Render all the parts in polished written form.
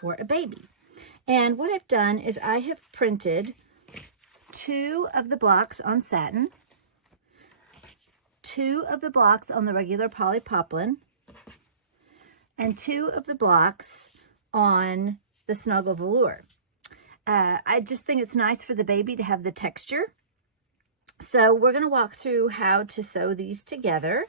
for a baby. And what I've done is I have printed 2 of the blocks on satin, 2 of the blocks on the regular polypoplin, and 2 of the blocks on the snuggle velour. I just think it's nice for the baby to have the texture. So we're going to walk through how to sew these together.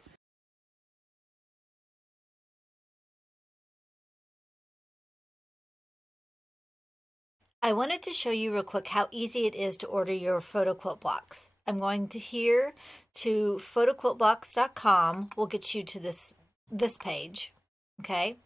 I wanted to show you real quick how easy it is to order your Photo Quilt Blocks. I'm going to photoquiltblocks.com will get you to this page, okay?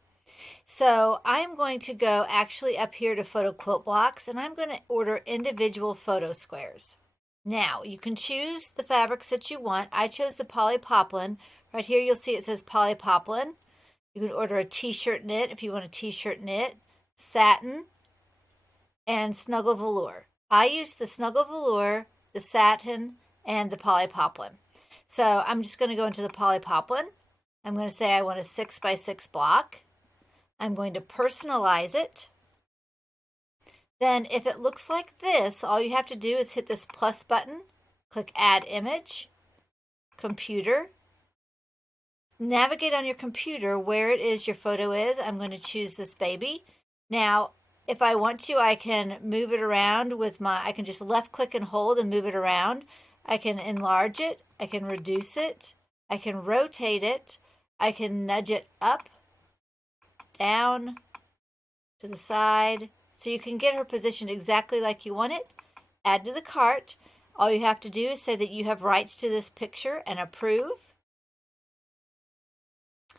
So I'm going to go actually up here to Photo Quilt Blocks, and I'm going to order individual photo squares. Now, you can choose the fabrics that you want. I chose the polypoplin. Right here you'll see it says polypoplin. You can order a t-shirt knit if you want a t-shirt knit, satin, and snuggle velour. I use the snuggle velour, the satin, and the polypoplin. So I'm just going to go into the polypoplin. I'm going to say I want a 6x6 block. I'm going to personalize it. Then if it looks like this, all you have to do is hit this plus button, click Add Image, Computer. Navigate on your computer where it is your photo is. I'm going to choose this baby. Now, if I want to, I can move it around with I can just left click and hold and move it around. I can enlarge it. I can reduce it. I can rotate it. I can nudge it up, down, to the side. So you can get her positioned exactly like you want it. Add to the cart. All you have to do is say that you have rights to this picture and approve.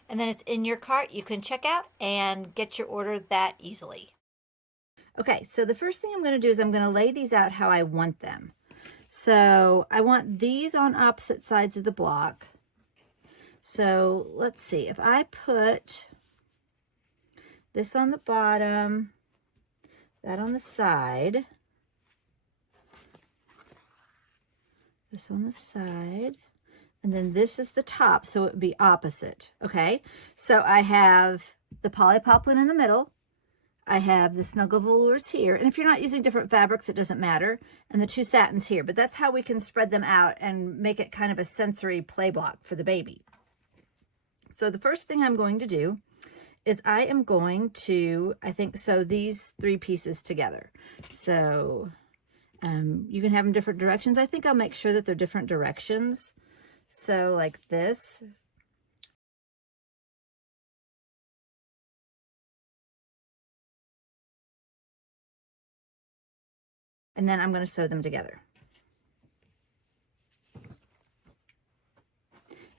And then it's in your cart. You can check out and get your order that easily. Okay, so the first thing I'm going to do is I'm going to lay these out how I want them. So I want these on opposite sides of the block. So let's see, if I put this on the bottom, that on the side, this on the side, and then this is the top, so it would be opposite, okay? So I have the polypoplin in the middle, I have the snuggle velours here, and if you're not using different fabrics, it doesn't matter, and the 2 satins here, but that's how we can spread them out and make it kind of a sensory play block for the baby. So the first thing I'm going to do is I am going to, sew these 3 pieces together. So you can have them different directions. I think I'll make sure that they're different directions. So like this. And then I'm going to sew them together.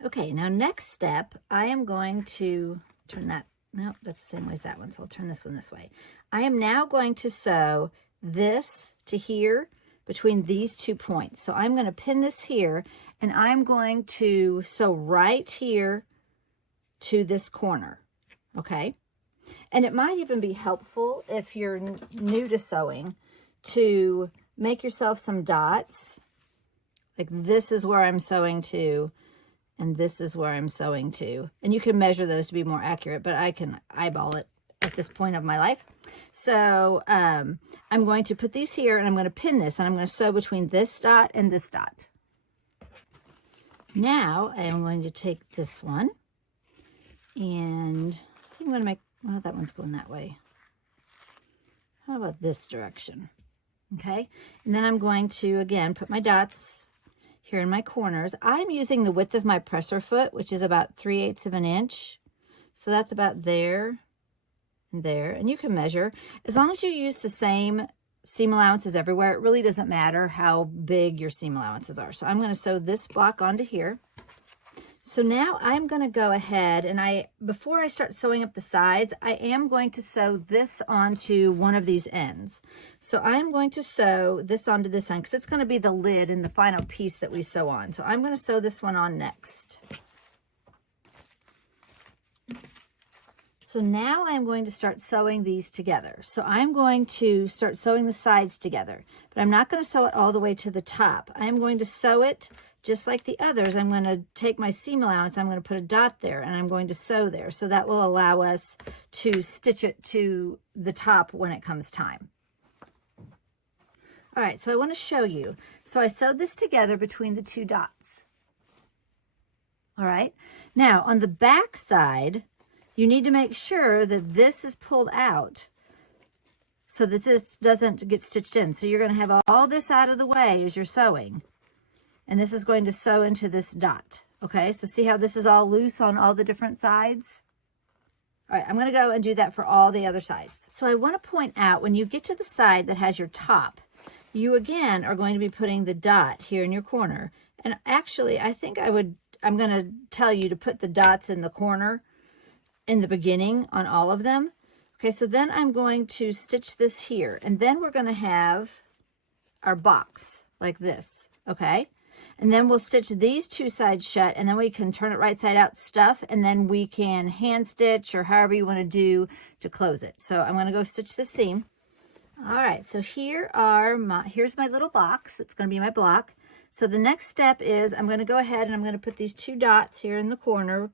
Okay, now next step, I am going to turn that, no, that's the same way as that one, so I'll turn this one this way. I am now going to sew this to here between these 2 points. So I'm going to pin this here, and I'm going to sew right here to this corner, okay? And it might even be helpful if you're new to sewing to make yourself some dots. Like this is where I'm sewing to, and this is where I'm sewing to. And you can measure those to be more accurate, but I can eyeball it at this point of my life. So I'm going to put these here, and I'm going to pin this, and I'm going to sew between this dot and this dot. Now I am going to take this one, and I think I'm going to make, well, that one's going that way. How about this direction? Okay, and then I'm going to, again, put my dots here in my corners. I'm using the width of my presser foot, which is about 3/8 of an inch. So that's about there and there. And you can measure. As long as you use the same seam allowances everywhere, it really doesn't matter how big your seam allowances are. So I'm going to sew this block onto here. So now I'm going to go ahead and before I start sewing up the sides, I am going to sew this onto one of these ends. So I'm going to sew this onto this end because it's going to be the lid and the final piece that we sew on. So I'm going to sew this one on next. So now I'm going to start sewing these together. So I'm going to start sewing the sides together, but I'm not going to sew it all the way to the top. I'm going to sew it just like the others, I'm going to take my seam allowance, I'm going to put a dot there, and I'm going to sew there. So that will allow us to stitch it to the top when it comes time. All right, so I want to show you. So I sewed this together between the two dots. All right, now on the back side, you need to make sure that this is pulled out so that this doesn't get stitched in. So you're going to have all this out of the way as you're sewing. And this is going to sew into this dot. Okay, so see how this is all loose on all the different sides? All right, I'm going to go and do that for all the other sides. So I want to point out, when you get to the side that has your top, you again are going to be putting the dot here in your corner. And actually, I think I'm going to tell you to put the dots in the corner in the beginning on all of them. Okay, so then I'm going to stitch this here, and then we're going to have our box like this, okay? And then we'll stitch these two sides shut, and then we can turn it right side out, stuff, and then we can hand stitch or however you want to do to close it. So I'm going to go stitch the seam. All right, so here's my little box. It's going to be my block. So the next step is I'm going to go ahead and I'm going to put these two dots here in the corner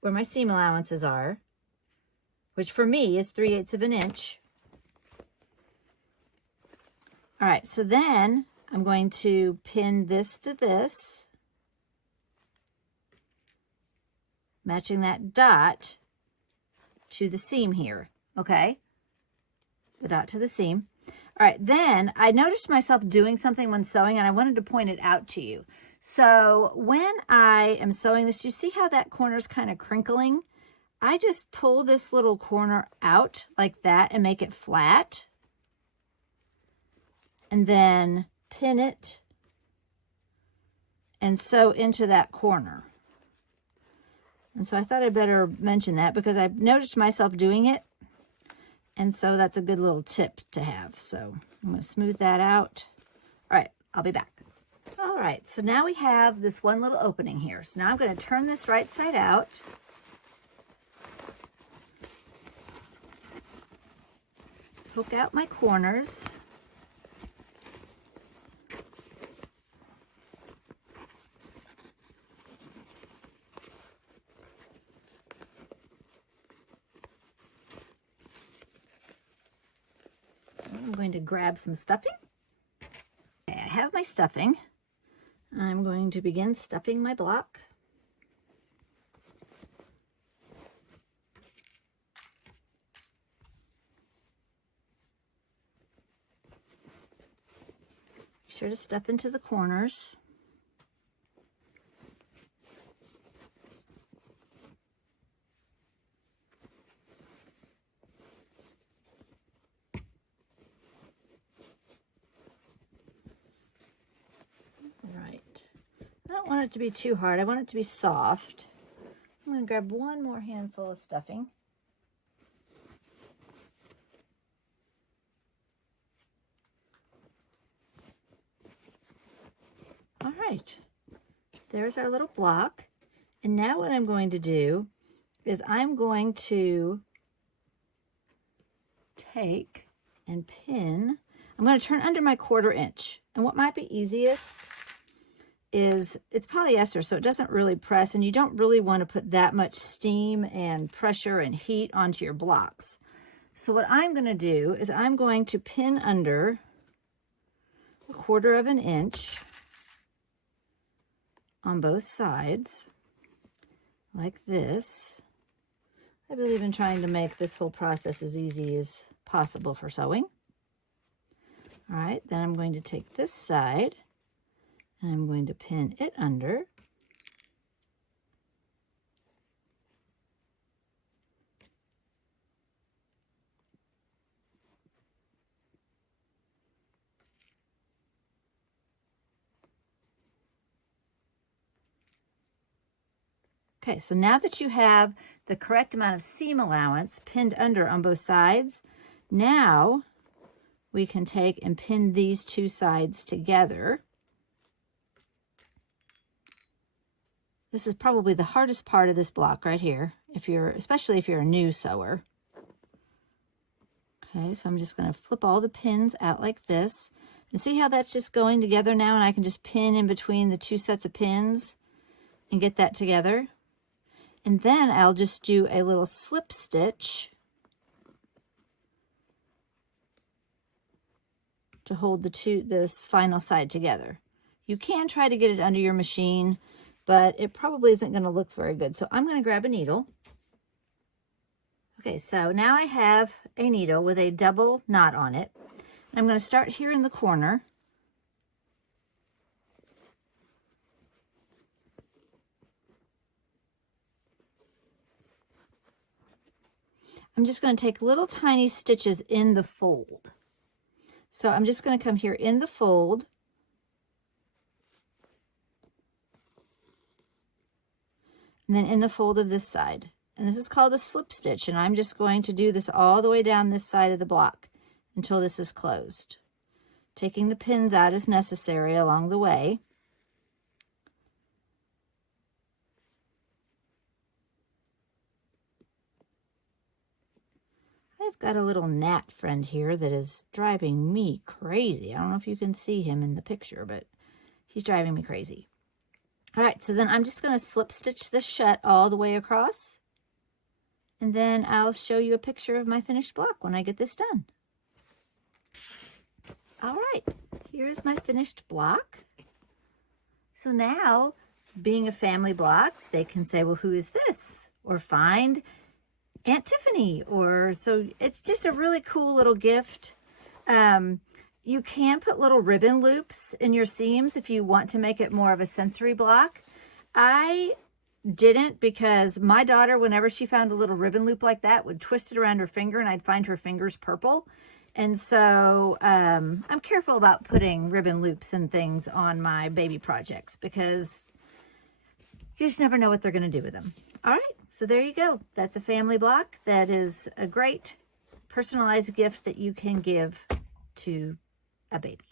where my seam allowances are, which for me is 3/8 of an inch. All right, so then I'm going to pin this to this, matching that dot to the seam here, okay? The dot to the seam. All right, then I noticed myself doing something when sewing, and I wanted to point it out to you. So when I am sewing this, you see how that corner is kind of crinkling? I just pull this little corner out like that and make it flat, and then pin it and sew into that corner. And so I thought I'd better mention that because I noticed myself doing it, and so that's a good little tip to have. So I'm going to smooth that out. All right, I'll be back. All right, so now we have this one little opening here. So now I'm going to turn this right side out. Poke out my corners. I'm going to grab some stuffing. Okay, I have my stuffing. I'm going to begin stuffing my block. Be sure to stuff into the corners. I don't want it to be too hard. I want it to be soft. I'm going to grab one more handful of stuffing. All right, there's our little block. And now what I'm going to do is I'm going to take and pin. I'm going to turn under my 1/4 inch. And what might be easiest is it's polyester, so it doesn't really press, and you don't really want to put that much steam and pressure and heat onto your blocks. So what I'm going to do is I'm going to pin under 1/4 of an inch on both sides, like this. I believe in trying to make this whole process as easy as possible for sewing. All right, then I'm going to take this side, and I'm going to pin it under. Okay, so now that you have the correct amount of seam allowance pinned under on both sides, now we can take and pin these two sides together. This is probably the hardest part of this block right here, especially if you're a new sewer. Okay, so I'm just going to flip all the pins out like this. And see how that's just going together now, and I can just pin in between the two sets of pins and get that together. And then I'll just do a little slip stitch to hold this final side together. You can try to get it under your machine, but it probably isn't going to look very good. So I'm going to grab a needle. Okay, so now I have a needle with a double knot on it. I'm going to start here in the corner. I'm just going to take little tiny stitches in the fold. So I'm just going to come here in the fold. And then in the fold of this side. And this is called a slip stitch, and I'm just going to do this all the way down this side of the block until this is closed. Taking the pins out as necessary along the way. I've got a little gnat friend here that is driving me crazy. I don't know if you can see him in the picture, but he's driving me crazy. All right, so then I'm just going to slip stitch this shut all the way across. And then I'll show you a picture of my finished block when I get this done. All right, here's my finished block. So now, being a family block, they can say, well, who is this? Or find Aunt Tiffany. Or so it's just a really cool little gift. You can put little ribbon loops in your seams if you want to make it more of a sensory block. I didn't, because my daughter, whenever she found a little ribbon loop like that, would twist it around her finger and I'd find her fingers purple. And so I'm careful about putting ribbon loops and things on my baby projects because you just never know what they're going to do with them. All right, so there you go. That's a family block. That is a great personalized gift that you can give to a baby.